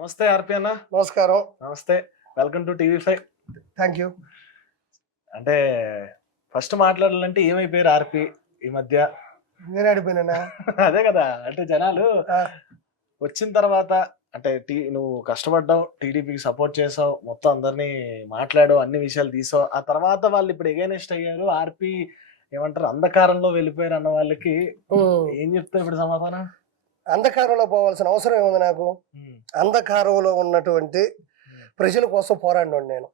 నమస్తే ఆర్పి అన్న. నమస్కారం. నమస్తే. Welcome to TV five thank you అంటే ఫస్ట్ మాట్లాడాలంటే ఏమైపోయారు ఆర్పి ఈ మధ్య? నేను అడిపోయినా అదే కదా అంటే జనాలు వచ్చిన తర్వాత అంటే టీ నువ్వు కష్టపడ్డావు టీడీపీకి సపోర్ట్ చేసావు మొత్తం అందరినీ మాట్లాడావు అన్ని విషయాలు తీసావు. ఆ తర్వాత వాళ్ళు ఇప్పుడు ఎగైనెస్ట్ అయ్యారు ఆర్పి ఏమంటారు అంధకారంలో వెళ్ళిపోయారు అన్న వాళ్ళకి ఏం చెప్తావు ఇప్పుడు సమాధానం? అంధకారంలో పోవాల్సిన అవసరం ఏముంది నాకు? అంధకారంలో ఉన్నటువంటి ప్రజల కోసం పోరాడినాడు నేను.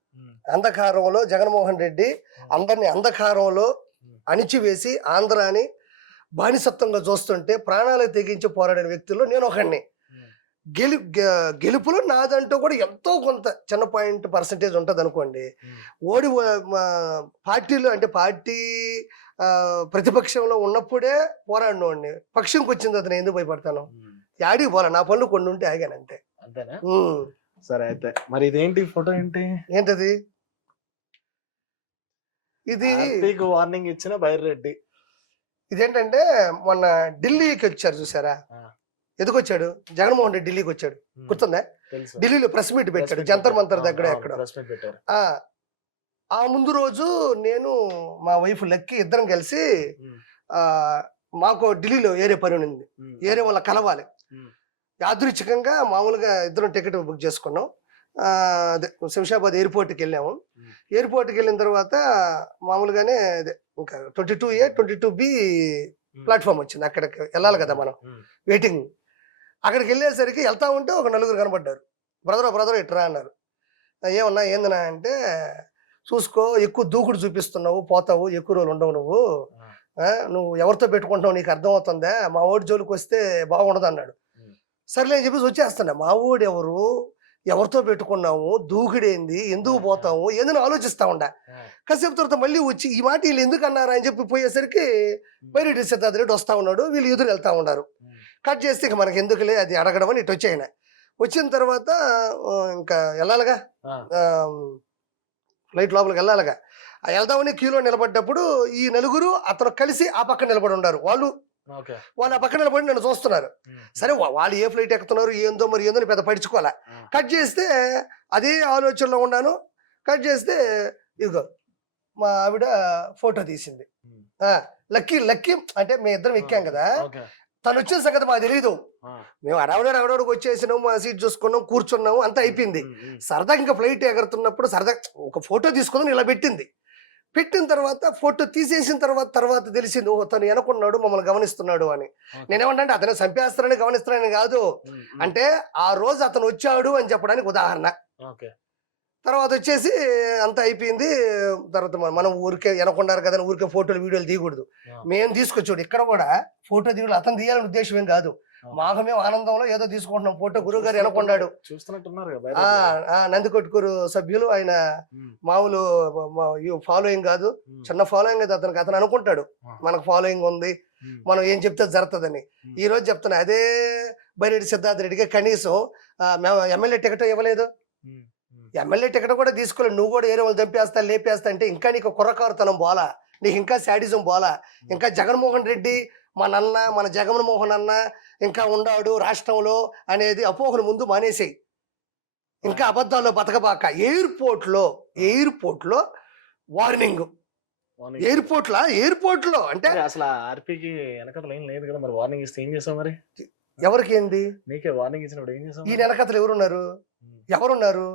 అంధకారంలో జగన్మోహన్ రెడ్డి అందరిని అంధకారంలో అణిచివేసి ఆంధ్రాని బానిసత్వంగా చూస్తుంటే ప్రాణాలు తెగించి పోరాడిన వ్యక్తుల్లో నేను ఒకడిని. గెలు గెలుపులో నాదంటూ కూడా ఎంతో కొంత చిన్న పాయింట్ పర్సంటేజ్ ఉంటుంది అనుకోండి ఓడి పార్టీలో అంటే పార్టీ ప్రతిపక్షంలో ఉన్నప్పుడే పోరాడినోడిని. పక్షంకి వచ్చింది అతను ఎందుకు భయపడతాను. యాడికి పోలే నా పనులు కొన్ని ఉంటే ఆగాను అంతే. అంతేనా. సరే అయితే మరి ఇదేంటి ఫోటో ఏంటి? ఏంటది? ఇది ఆర్పీకి వార్నింగ్ ఇచ్చిన బైరెడ్డి. ఇదేంటంటే మొన్న ఢిల్లీకి వచ్చారు చూసారా. ఎందుకు వచ్చాడు జగన్మోహన్ రెడ్డి ఢిల్లీకి వచ్చాడు. గుర్తుందా? ఢిల్లీలో ప్రెస్ మీట్ పెట్టాడు జంతర్. మంతర్ దగ్గర ఎక్కడ. ఆ ముందు రోజు నేను మా వైఫ్ లక్కి ఇద్దరం కలిసి ఆ మాకు ఢిల్లీలో ఏరే పని ఉంది ఏరే వాళ్ళ కలవాలి. యాదృచ్ఛికంగా మామూలుగా ఇద్దరం టికెట్ బుక్ చేసుకున్నాం. అదే శంషాబాద్ ఎయిర్పోర్ట్కి వెళ్ళాము. ఎయిర్పోర్ట్కి వెళ్ళిన తర్వాత మామూలుగానే అదే ఇంకా twenty two A twenty two B platform వచ్చింది. అక్కడికి వెళ్ళాలి కదా మనం. వెయిటింగ్. అక్కడికి వెళ్ళేసరికి వెళ్తా ఉంటే ఒక నలుగురు కనపడ్డారు బ్రదర్ బ్రదర్ ఇట్రా అన్నారు. "ఆ, ఏమన్నా ఏందన్నా అంటే చూసుకో ఎక్కువ దూకుడు చూపిస్తున్నావు పోతావు ఎక్కువ రోజులు ఉండవు నువ్వు. నువ్వు ఎవరితో పెట్టుకుంటున్నావు నీకు అర్థమవుతుందా మా ఓడి జోలికి వస్తే బాగుండదు అన్నాడు. సర్లే అని చెప్పేసి వచ్చేస్తున్నా మా ఓడి ఎవరు? ఎవరితో పెట్టుకున్నాము దూకుడేంది? ఎందుకు పోతాము ఏందని ఆలోచిస్తా ఉండా. కాసేపు తర్వాత మళ్ళీ వచ్చి ఈ మాట వీళ్ళు ఎందుకు అన్నారా అని చెప్పి పోయేసరికి బయట సిద్ధార్థ రెడ్డి వస్తా ఉన్నాడు. వీళ్ళు ఎదురు వెళ్తా ఉన్నారు. కట్ చేస్తే ఇక మనకి ఎందుకులే? అది అడగడం అని ఇటు వచ్చాయన. వచ్చిన తర్వాత ఇంకా వెళ్ళాలిగా. ఆ, ఫ్లైట్ లోపలికి వెళ్ళాలిగా. ఆ వెళ్దామని క్యూలో నిలబడ్డప్పుడు ఈ నలుగురు అతను కలిసి ఆ పక్కన నిలబడి ఉన్నారు. వాళ్ళు వాళ్ళు ఆ పక్కన నిలబడి నన్ను చూస్తున్నారు. సరే వాళ్ళు ఏ ఫ్లైట్ ఎక్కుతున్నారు ఏందో మరి ఏందో పెద్ద పడుచుకోవాలా కట్ చేస్తే అదే ఆలోచనలో ఉన్నాను. కట్ చేస్తే ఇదిగో మా ఆవిడ ఫోటో తీసింది. లక్కీ లక్కీ అంటే మేము ఇద్దరం ఎక్కాం కదా. తను వచ్చిన సంగతి మాకు తెలియదు మేము అడవడాడు అడవడానికి వచ్చేసినాము మా సీట్ చూసుకున్నాం కూర్చున్నాము అంతా అయిపోయింది. సరదాగా ఇంకా ఫ్లైట్ ఎగురుతున్నప్పుడు సరదా ఒక ఫోటో తీసుకుందని ఇలా పెట్టింది పెట్టిన తర్వాత ఫోటో తీసేసిన తర్వాత తర్వాత తెలిసింది ఓ తను వెనకున్నాడు మమ్మల్ని గమనిస్తున్నాడు అని. నేనేమంటే అతను చంపేస్తారని గమనిస్తున్నానని కాదు. అంటే ఆ రోజు అతను వచ్చాడు అని చెప్పడానికి ఉదాహరణ. తర్వాత వచ్చేసి అంతా అయిపోయింది. తర్వాత మన- ఊరికే వెనకున్నారు కదా ఊరికే ఫోటోలు వీడియోలు తీయకూడదు. మేము తీసుకొచ్చాడు. ఇక్కడ కూడా ఫోటో దిగుడు అతను తీయాలని ఉద్దేశం ఏం కాదు. మాకు మేము ఆనందంలో ఏదో తీసుకుంటున్నాం. ఫోటో గురువు గారు. ఆ నందికొట్టుకూరు సభ్యులు ఆయన మామూలు ఫాలోయింగ్ కాదు. చిన్న ఫాలోయింగ్ అది అతనికి అతను అనుకుంటాడు. మనకు ఫాలోయింగ్ ఉంది. మనం ఏం చెప్తే జరుగుతుందని. ఈ రోజు చెప్తున్నా అదే బైరెడ్డి సిద్ధార్థ రెడ్డికి కనీసం మేము ఎమ్మెల్యే టికెట్ ఇవ్వలేదు. ఎమ్మెల్యే టికెట్ కూడా తీసుకోలేదు. నువ్వు కూడా ఏరే వాళ్ళు చంపేస్తా లేపేస్తా అంటే ఇంకా నీకు కుర్రకారుతనం పోలా నీకు ఇంకా శాడిజం పోలా ఇంకా జగన్మోహన్ రెడ్డి మన అన్న మన జగన్మోహన్ అన్న ఇంకా ఉన్నాడు రాష్ట్రంలో అనేది అపోహలు ముందు మానేసేయి. ఇంకా అబద్ధాల్లో బతకబాక ఎయిర్పోర్ట్లో ఎయిర్పోర్ట్లో వార్నింగ్. వార్నింగ్. ఎయిర్పోర్ట్ లా ఎయిర్పోర్ట్లో అంటే అసలు ఆర్పీకి వెనకతలు ఏం లేదు కదా మరి వార్నింగ్ ఇస్తే ఏం చేసావు మరి? ఎవరికి ఏంది? నీకే వార్నింగ్ ఇచ్చినప్పుడు ఏం చేసావు ఈ నెలకథలు ఎవరున్నారు? ఎవరున్నారు?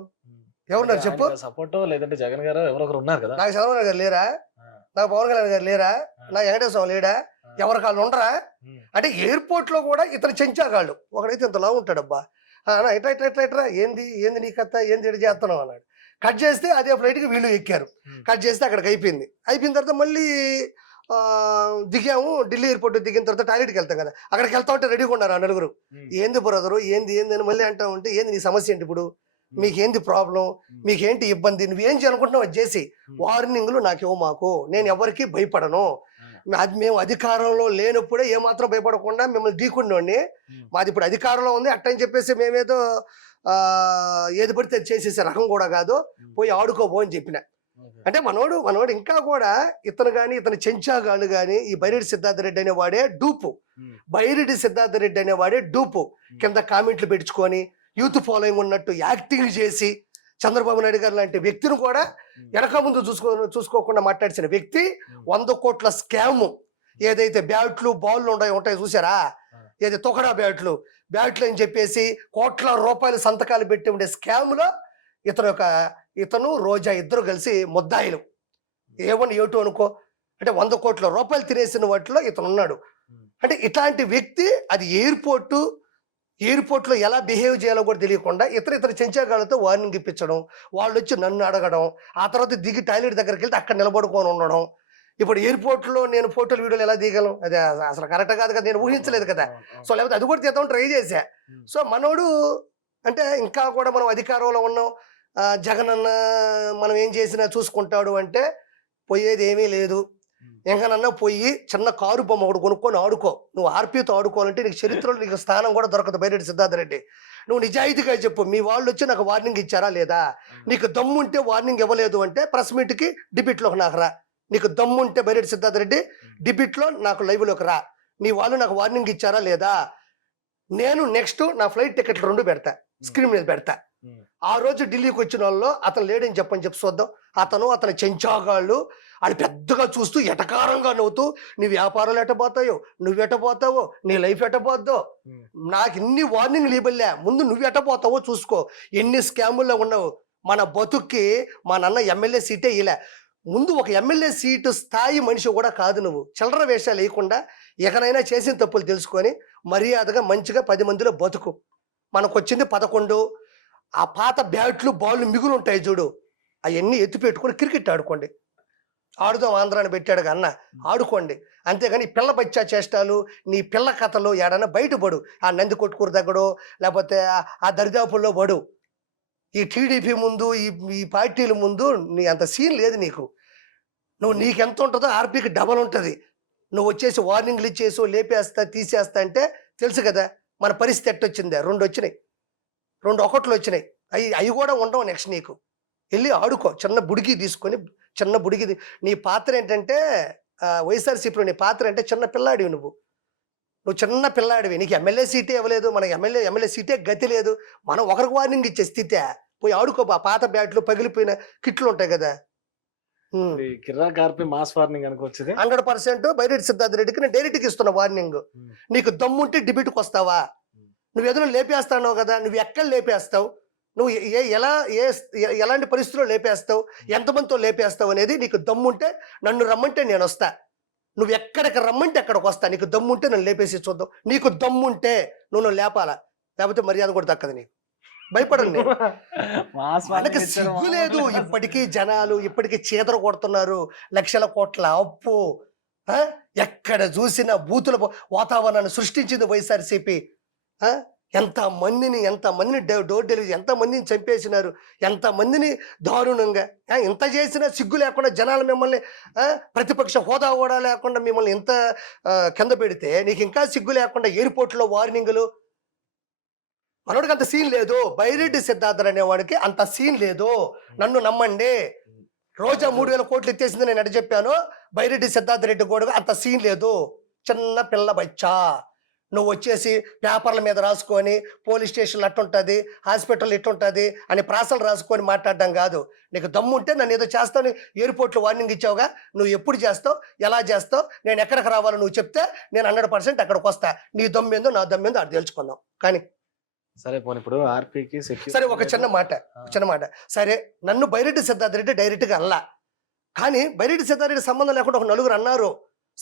ఎవరున్నారు? చెప్పు. సపోర్ట్ లేదంటే జగన్ గారు ఎవరో ఒకరు ఉన్నారు కదా. నాకు చంద్రబాబు గారు లేరా? నాకు పవన్ కళ్యాణ్ గారు లేరా? ఆ, నా వెంకటేశ్వరం లేడా? ఆ, ఎవరి కాళ్ళు ఉండరా అంటే ఎయిర్పోర్ట్లో కూడా ఇతను చెంచాగాళ్ళు. ఒకడైతే ఇంతలా ఉంటాడబ్బా. అన్న ఇట్లా ఇట్లా ఇట్లా ఇట్లా ఏంది ఏంది నీ కథ ఏంది ఇటు చేస్తున్నావు అన్నాడు. కట్ చేస్తే అదే ఫ్లైట్కి వీళ్ళు ఎక్కారు. కట్ చేస్తే అక్కడికి అయిపోయింది. అయిపోయిన తర్వాత మళ్ళీ దిగాము. ఢిల్లీ ఎయిర్పోర్ట్ దిగిన తర్వాత టాయిలెట్కి వెళ్తాం కదా. అక్కడికి వెళ్తా ఉంటే రెడీగా ఉన్నారు ఆ నలుగురు. ఏంది బ్రదరు ఏంది ఏంది అని మళ్ళీ అంటా ఉంటే ఏంది నీ సమస్య ఏంటి ఇప్పుడు? మీకేంది ప్రాబ్లం మీకేంటి ఇబ్బంది? నువ్వేం చేయాలనుకుంటున్నావు చేసి వార్నింగ్లు నాకు ఇవ్వ మాకు. నేను ఎవరికి భయపడను. అది మేము అధికారంలో లేనప్పుడే ఏమాత్రం భయపడకుండా మిమ్మల్ని ఢీకుండోని ఉమ్, మాది ఇప్పుడు అధికారంలో ఉంది. అట్టని చెప్పేసి మేమేదో ఏది పడితే చేసేసే రకం కూడా కాదు. పోయి ఆడుకోబో అని చెప్పిన. అంటే మనోడు మనోడు ఇంకా కూడా ఇతను కానీ ఇతని చెంచాగాళ్ళు కానీ ఈ బైరెడ్డి సిద్ధార్థ రెడ్డి అనేవాడే డూపు. బైరెడ్డి సిద్ధార్థ రెడ్డి అనేవాడే డూపు. కింద కామెంట్లు పెట్టుకొని యూత్ ఫాలోయింగ్ ఉన్నట్టు యాక్టింగ్ చేసి చంద్రబాబు నాయుడు గారు లాంటి వ్యక్తిని కూడా వెనక ముందు చూసుకో చూసుకోకుండా మాట్లాడిసిన వ్యక్తి వంద కోట్ల స్కామ్. ఏదైతే బ్యాట్లు బాల్లు ఉంటాయి ఉంటాయి చూసారా ఏది తొకడా బ్యాట్లు? బ్యాట్లు అని చెప్పేసి కోట్ల రూపాయల సంతకాలు పెట్టి ఉండే స్కామ్లో ఇతను ఒక ఇతను రోజా ఇద్దరు కలిసి ముద్దాయిలు. ఏవని ఏటు అనుకో? అంటే వంద కోట్ల రూపాయలు తినేసిన వాటిలో ఇతను ఉన్నాడు అంటే ఇట్లాంటి వ్యక్తి అది ఎయిర్పోర్టు ఎయిర్పోర్ట్లో ఎలా బిహేవ్ చేయాలో కూడా తెలియకుండా ఇతర ఇతర చెంచాగాళ్ళతో వార్నింగ్ ఇప్పించడం వాళ్ళు వచ్చి నన్ను అడగడం ఆ తర్వాత దిగి టాయిలెట్ దగ్గరికి వెళ్తే అక్కడ నిలబడుకొని ఉండడం. ఇప్పుడు ఎయిర్పోర్ట్లో నేను ఫోటోలు వీడియోలు ఎలా దిగలను అది అసలు కరెక్ట్ కాదు కదా నేను ఊహించలేదు కదా. సో లేకపోతే అది కూడా తీద్దాం ట్రై చేశా. సో మనోడు అంటే ఇంకా కూడా మనం అధికారంలో ఉన్నాం. ఆ, జగన్ అన్న మనం ఏం చేసినా చూసుకుంటాడు అంటే పోయేది ఏమీ లేదు. ఎంకనన్నా పోయి చిన్న కారు బొమ్మ ఒకటి కొనుక్కొని ఆడుకో. నువ్వు ఆర్పీతో ఆడుకోవాలంటే నీకు చరిత్రలో నీకు స్థానం కూడా దొరకదు బయట సిద్ధార్థ రెడ్డి. నువ్వు నిజాయితీగా చెప్పు. మీ వాళ్ళు వచ్చి నాకు వార్నింగ్ ఇచ్చారా లేదా? నీకు దమ్ము ఉంటే వార్నింగ్ ఇవ్వలేదు అంటే ప్రెస్ మీట్కి డిబిట్లోకి నాకు రా. నీకు దమ్ము ఉంటే బైరెడ్డి సిద్ధార్థ రెడ్డి డిబిట్లో నాకు లైవ్లోకి రా. నీ వాళ్ళు నాకు వార్నింగ్ ఇచ్చారా లేదా? నేను నెక్స్ట్ నా ఫ్లైట్ టికెట్లు రెండు పెడతా. స్క్రీన్ మీద పెడతా. ఆ రోజు ఢిల్లీకి వచ్చిన వాళ్ళు అతను లేడని చెప్పని చెప్పి చూద్దాం. అతను అతని చెంచాగాళ్ళు వాళ్ళు పెద్దగా చూస్తూ ఎటకారంగా నవ్వుతూ నీ వ్యాపారాలు ఎట్టబోతాయో నువ్వు ఎట్టబోతావో నీ లైఫ్ ఎట్టబోద్దో నాకు ఇన్ని వార్నింగ్ లీబల్లే ముందు నువ్వు ఎట్టబోతావో చూసుకో. ఎన్ని స్కాముల్లో ఉన్నావు? మన బతుక్కి మా నాన్న ఎమ్మెల్యే సీటే ఇలా ముందు ఒక ఎమ్మెల్యే సీటు స్థాయి మనిషి కూడా కాదు నువ్వు. చిల్లర వేషాలు వేయకుండా ఎకనైనా చేసిన తప్పులు తెలుసుకొని మర్యాదగా మంచిగా పది మందిలో బతుకు. మనకు వచ్చింది పదకొండు. ఆ పాత బ్యాట్లు బాల్ మిగులు ఉంటాయి చూడు. అవన్నీ ఎత్తి పెట్టుకొని క్రికెట్ ఆడుకోండి. ఆడుదాం ఆంధ్రాని పెట్టాడు అన్న ఆడుకోండి. అంతేగాని పిల్ల బచ్చా చేష్టాలు నీ పిల్ల కథలు ఏడన్నా బయటపడు ఆ నంది కొట్టుకూరు దగ్గడో లేకపోతే ఆ- ఆ దరిదాపుల్లో పడు. ఈ టీడీపీ ముందు ఈ ఈ పార్టీల ముందు నీ అంత సీన్ లేదు నీకు. నువ్వు నీకెంత ఉంటుందో ఆర్పీకి డబల్ ఉంటుంది. నువ్వు వచ్చేసి వార్నింగ్లు ఇచ్చేసి లేపేస్తా తీసేస్తా అంటే తెలుసు కదా మన పరిస్థితి ఎట్టొచ్చిందే? రెండు వచ్చినాయి. రెండు ఒకట్లు వచ్చినాయి. అవి అవి కూడా ఉండవు నెక్స్ట్ నీకు. వెళ్ళి ఆడుకో. చిన్న బుడిగి తీసుకొని చిన్న బుడిగి తీ- నీ పాత్ర ఏంటంటే వైఎస్ఆర్సీపీలో నీ పాత్ర అంటే చిన్న పిల్లాడివి నువ్వు. నువ్వు చిన్న పిల్లాడివి. నీకు ఎమ్మెల్యే సీటే ఇవ్వలేదు మనకి ఎమ్మెల్యే ఎమ్మెల్యే సీటే గతి లేదు. మనం ఒకరికి వార్నింగ్ ఇచ్చే స్థితే పోయి ఆడుకో బా పాత బ్యాట్లు పగిలిపోయిన కిట్లు ఉంటాయి కదా. హండ్రెడ్ పర్సెంట్ బైరెడ్డి సిద్ధార్థ రెడ్డికి నేను డైరెక్ట్కి ఇస్తున్న వార్నింగ్. నీకు దమ్ముంటే డిబిట్కి వస్తావా? నువ్వు ఎదురు లేపేస్తావు కదా నువ్వు ఎక్కడ లేపేస్తావు? నువ్వు ఏ- ఎలా ఏ ఎలాంటి పరిస్థితుల్లో లేపేస్తావు? ఎంతమందితో లేపేస్తావు అనేది నీకు దమ్ముంటే నన్ను రమ్మంటే నేను వస్తా. నువ్వు ఎక్కడికి రమ్మంటే అక్కడికి వస్తా. నీకు దమ్ముంటే నన్ను లేపేసి చూద్దాం. నీకు దమ్ముంటే నువ్వు నన్ను లేపాలా? లేకపోతే మర్యాద కూడా దక్కదు నీకు. భయపడండి. మనకి సిగ్గు లేదు. ఇప్పటికీ జనాలు ఇప్పటికీ చీదర కొడుతున్నారు. లక్షల కోట్ల అప్పు? ఎక్కడ చూసినా బూతుల వాతావరణాన్ని సృష్టించింది వైఎస్ఆర్సీపీ. ఎంతమందిని ఎంత మందిని ఎంత మందిని డో- డోర్ డెలివరీ ఎంత మందిని చంపేసినారు ఎంత మందిని దారుణంగా ఇంత చేసినా సిగ్గు లేకుండా జనాలు మిమ్మల్ని ప్రతిపక్ష హోదా కూడా లేకుండా మిమ్మల్ని ఇంత కింద పెడితే నీకు ఇంకా సిగ్గు లేకుండా ఎయిర్పోర్ట్లో వార్నింగ్లు? మనోడికి అంత సీన్ లేదు. బైరెడ్డి సిద్ధార్థర్ అనేవాడికి అంత సీన్ లేదు. నన్ను నమ్మండి. రోజా మూడు వేల కోట్లు ఎత్తేసింది నేను ఎడ చెప్పాను? బైరెడ్డి సిద్ధార్థ రెడ్డి కూడా అంత సీన్ లేదు. చిన్న పిల్ల బచ్చా. నువ్వు వచ్చేసి పేపర్ల మీద రాసుకొని పోలీస్ స్టేషన్లో అట్టుంటుంది హాస్పిటల్ ఇట్టుంటుంది అని ప్రాసలు రాసుకొని మాట్లాడడం కాదు. నీకు దమ్ము ఉంటే నన్ను ఏదో చేస్తాను ఎయిర్పోర్ట్లో వార్నింగ్ ఇచ్చావుగా నువ్వు ఎప్పుడు చేస్తావు ఎలా చేస్తావు నేను ఎక్కడికి రావాలో నువ్వు చెప్తే నేను హండ్రెడ్ పర్సెంట్ అక్కడికి వస్తా. నీ దమ్మేందో నా దమ్మేందో అది తెలుసుకుందాం. కానీ సరే పోనీ ఇప్పుడు ఆర్పీకి సరే ఒక చిన్న మాట చిన్న మాట. సరే నన్ను బైరెడ్డి సిద్ధార్థ రెడ్డి డైరెక్ట్గా అల్లా కానీ బైరెడ్డి సిద్ధార్థ రెడ్డి సంబంధం లేకుండా ఒక నలుగురు అన్నారు.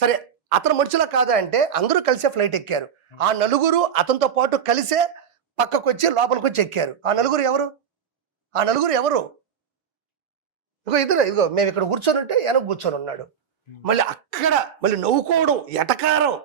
సరే అతను మనుషులా కాదా అంటే అందరూ కలిసే ఫ్లైట్ ఎక్కారు. ఆ నలుగురు అతనితో పాటు కలిసే పక్కకు వచ్చి లోపలికి వచ్చి ఎక్కారు. ఆ నలుగురు ఎవరు? ఆ నలుగురు ఎవరు? ఇగో ఇద్దరు ఇదిగో మేము ఇక్కడ కూర్చొని ఉంటే వెనక కూర్చొని ఉన్నాడు మళ్ళీ అక్కడ మళ్ళీ నవ్వుకోవడం ఎటకారం.